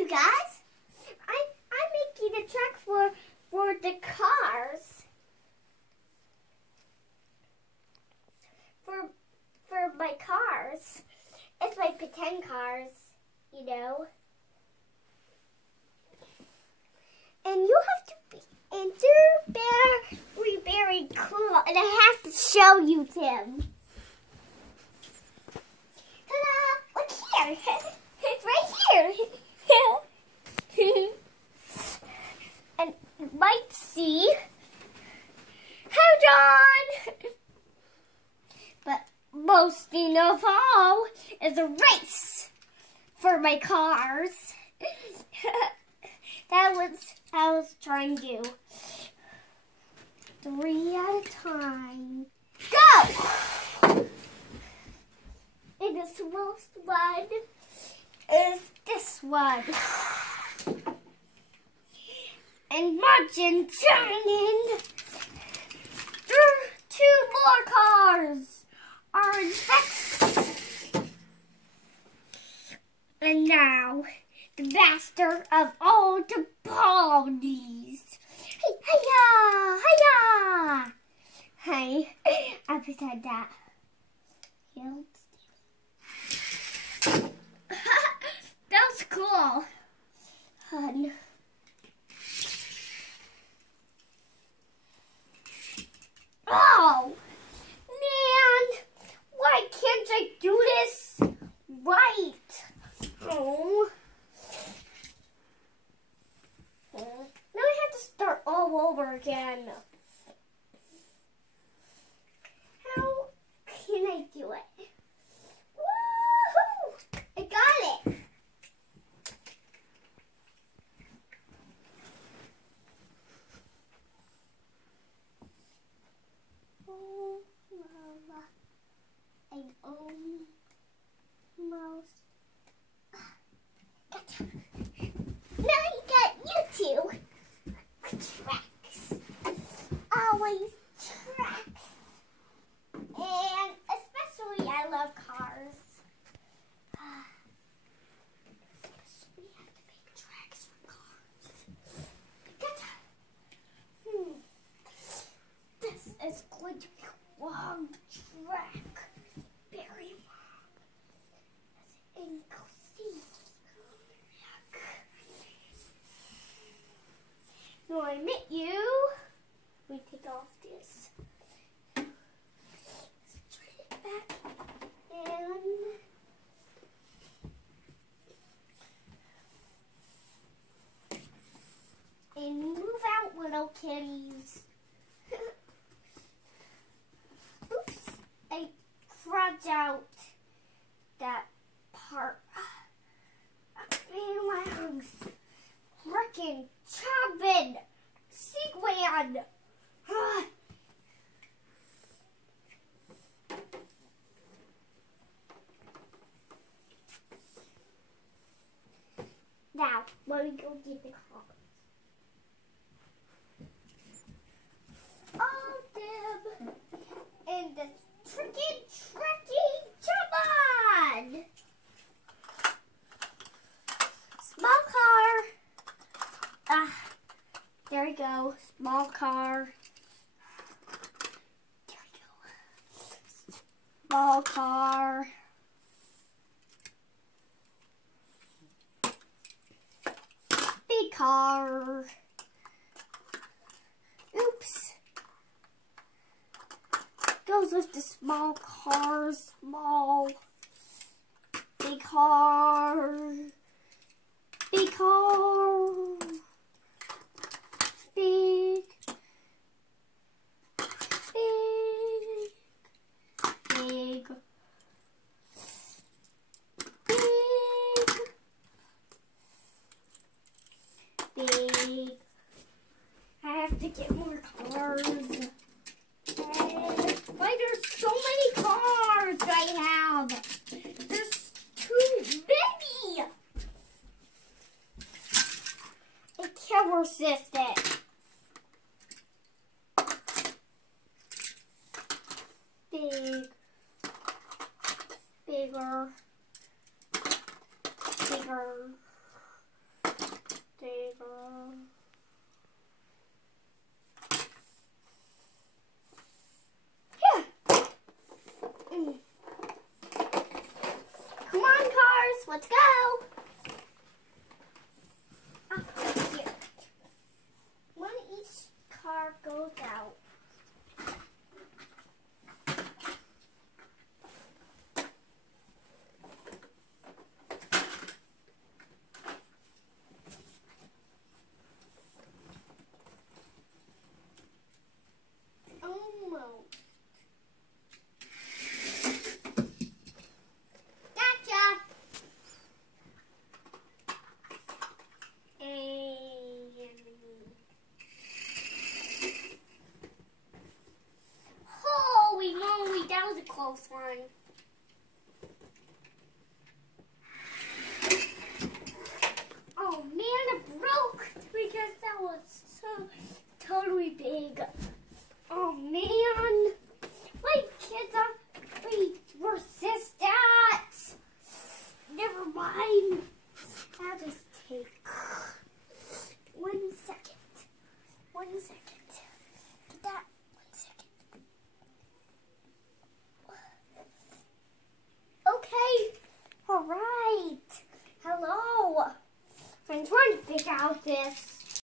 you guys. I'm making a track for the cars. For my cars. It's my pretend cars, you know. And you have to be, and they're very cool, and I have to show you them. Ta-da! Look here. It's right here. And you might see. Hold on. But most thing of all is a race for my cars. That was I was trying to do. 3 at a time. Go! And the smallest one is this one. And marching down two more cars are next. And now, the master of all the ponies. Hey, hiya, hiya. Hey, I pretend that. That was cool. Fun. Oh, man. Why can't I do this right? Oh. Now I have to start all over again. How can I do it? Woohoo! I got it! Oh, mama. I'm almost. Gotcha. Now you got you two. Tracks. Always tracks. And especially I love cars. We have to make tracks for cars. Gotcha. This is going to be a long track. Very long. And go see. No, I met you. We take off this. Straight it back and move out, little kitties. Oops, I crossed out that part. Man, my arms. Frickin' chopping! Sequan! Now, let me go get the car. All them and the trickin' chop on! Small car. There we go. Small car. There we go. Small car. Big car. Oops. Goes with the small car. Small. Big car. Big car. Big. Big. Big. Big. Big. I have to get more cars. Why there's so many cars I have? There's too many. I can't resist it. Big, bigger, bigger, guys, let's go. Here. When each car goes out. Almost. Gotcha. Holy moly, that was a close one. Oh man, it broke because that was so totally big. Oh man, my kids are resist that. Never mind.